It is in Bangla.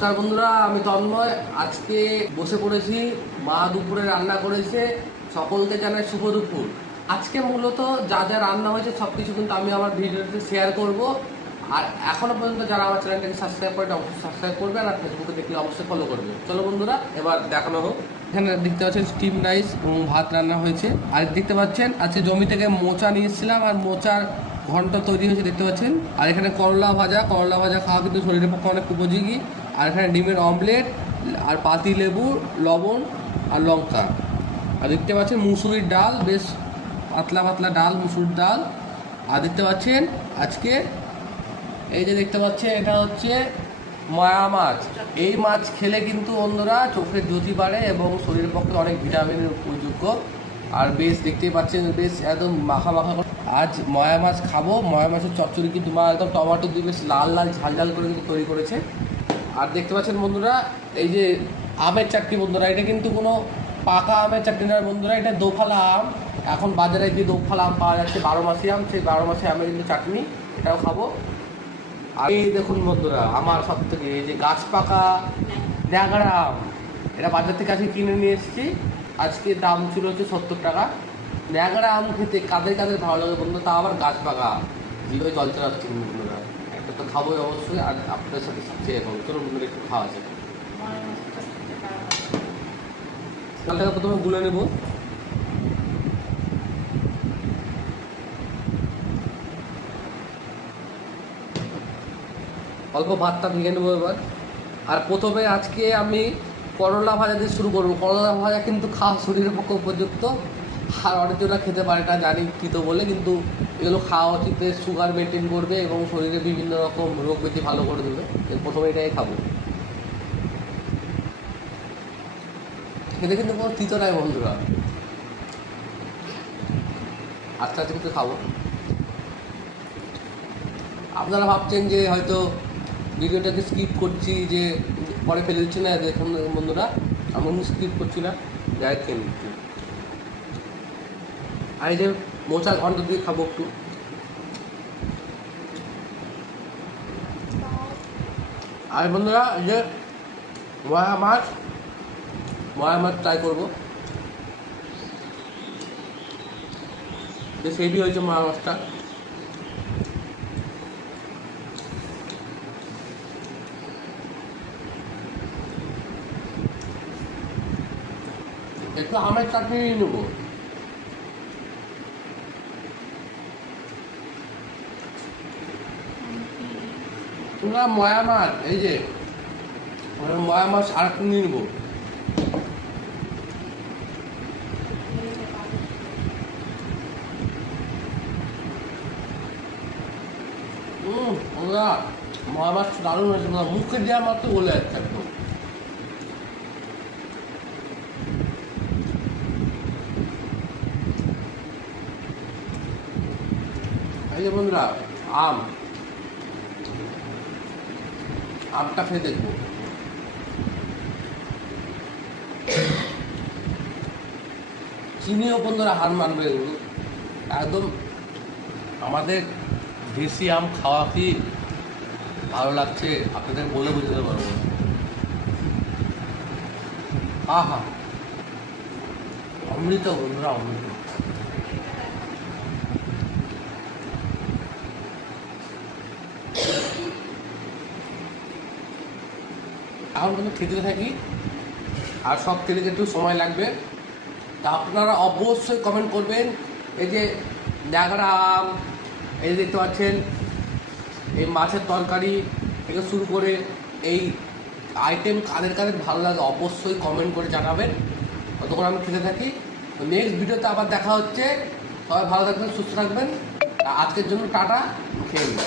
নমস্কার বন্ধুরা, আমি তন্ময়। আজকে বসে পড়েছি, মা দুপুরে রান্না করেছে। সকলকে জানাই শুভ দুপুর। আজকে মূলত যা যা রান্না হয়েছে সব কিছু কিন্তু আমি আমার ভিডিওতে শেয়ার করব। আর এখনো পর্যন্ত যারা আমার চ্যানেলটাকে সাবস্ক্রাইব করে অবশ্যই সাবস্ক্রাইব করবে, আর ফেসবুকে দেখলে অবশ্যই ফলো করবে। চলো বন্ধুরা, এবার দেখানো হোক। এখানে দেখতে পাচ্ছেন স্টিম রাইস এবং ভাত রান্না হয়েছে। আর দেখতে পাচ্ছেন আজকে জমি থেকে মোচা নিয়ে এসেছিলাম, আর মোচার ঘন্ট তৈরি হয়েছে দেখতে পাচ্ছেন। আর এখানে করলা ভাজা খাওয়া কিন্তু শরীরের পক্ষে অনেক উপযোগী। আর এখানে ডিমের অমলেট, আর পাতি লেবু, লবণ আর লঙ্কা। আর দেখতে পাচ্ছেন মুসুরির ডাল, বেশ পাতলা পাতলা ডাল, মুসুরির ডাল। আর দেখতে পাচ্ছেন আজকে এই যে দেখতে পাচ্ছেন, এটা হচ্ছে ময়া মাছ। এই মাছ খেলে কিন্তু বন্ধুরা চোখের জ্যোতি বাড়ে এবং শরীরের পক্ষে অনেক ভিটামিনের উপযোগ্য। আর বেশ দেখতেই পাচ্ছেন, বেশ একদম মাখা মাখা। আজ ময়া মাছ খাবো। ময়া মাছের চচ্চড়ি কিন্তু মা একদম টমেটো দিয়ে বেশ লাল লাল ঝাল ঝাল করে কিন্তু তৈরি করেছে। আর দেখতে পাচ্ছেন বন্ধুরা, এই যে আমের চাটনি বন্ধুরা, এটা কিন্তু কোনো পাকা আমের চাটনি নয় বন্ধুরা, এটা দোফালা আম। এখন বাজারে যে দোফালা আম পাওয়া যাচ্ছে, 12 মাসি আম, সেই 12 মাসি আমের কিন্তু চাটনি, এটাও খাবো। আর এই দেখুন বন্ধুরা, আমার সব থেকে এই যে গাছ পাকা ন্যাংরা আম, এটা বাজার থেকে আজকে কিনে নিয়ে এসেছি। আজকে দাম ছিল হচ্ছে 70 টাকা। ন্যাংরা আম খেতে কাদের কাদের ভালো লাগে বন্ধু, তা আবার গাছ পাকা, জিভে জল চড়াচ্ছে বন্ধুরা। একটা তো খাবোই অবশ্যই, আর আপনাদের সাথে শেয়ার করবো। চলো বন্ধুরা, একটু খাওয়া যায়। চালটাকে প্রথমে গুলে নেব। অল্প ভাতটা ভেঙে নেবো এবার। আর প্রথমে আজকে আমি করলা ভাজা দিয়ে শুরু করবো। করলা ভাজা কিন্তু খাওয়া শরীরের পক্ষে উপযুক্ত, আর অনেকজনা খেতে পারে না, জানি কৃত বলে, কিন্তু এগুলো খাওয়া উচিত। সুগার মেনটেন করবে এবং শরীরে বিভিন্ন রকম রোগ ব্যাধি ভালো করে দেবে। প্রথমে এটাই খাবো। খেতে কিন্তু কোনো তিতো নাই বন্ধুরা, আস্তে আস্তে কিন্তু খাবো। আপনারা ভাবছেন যে হয়তো ভিডিওটাকে স্কিপ করছি, যে পরে ফেলে দিচ্ছি না। দেখুন বন্ধুরা, আমি স্কিপ করছি না, ডাইরেক্ট খেয়ে নিচ্ছি। আর এই যে মোচার ঘন্ট দিয়ে খাবো একটু। আর বন্ধুরা, এই যে ময়া মাছ ট্রাই করবো। বেশ হেভি হয়েছে ময়া মাছটা। একটু আমের চাটনি নিয়ে নেবো। তোমরা ময়া মাছ, এই যে ময়া মাছ আর একটু নিয়ে নেবো। ময়া মাছ দারুণ হয়েছে, মুখে দেওয়ার মতো বলে যাচ্ছে একদম। এই যে বন্ধুরা, আমটা খেয়ে দেখবো। চিনিও বন্ধুরা হার মানবে এগুলো একদম। আমাদের দেশি আম খাওয়া কি ভালো লাগছে আপনাদের বলে বুঝতে পারবো। আহা, অমৃত বন্ধুরা, অমৃত। এখন কিন্তু খেতে থাকি, আর সব খেতে একটু সময় লাগবে। তা আপনারা অবশ্যই কমেন্ট করবেন। এই যে ন্যাংরা আম, এই দেখতে পাচ্ছেন, এই মাছের তরকারি থেকে শুরু করে এই আইটেম কাদের কাদের ভালো লাগে অবশ্যই কমেন্ট করে জানাবেন। ততক্ষণ আমি খেতে থাকি। নেক্সট ভিডিওতে আবার দেখা হচ্ছে। সবাই ভালো থাকবেন, সুস্থ থাকবেন। আজকের জন্য টাটা, খেয়ে নিন।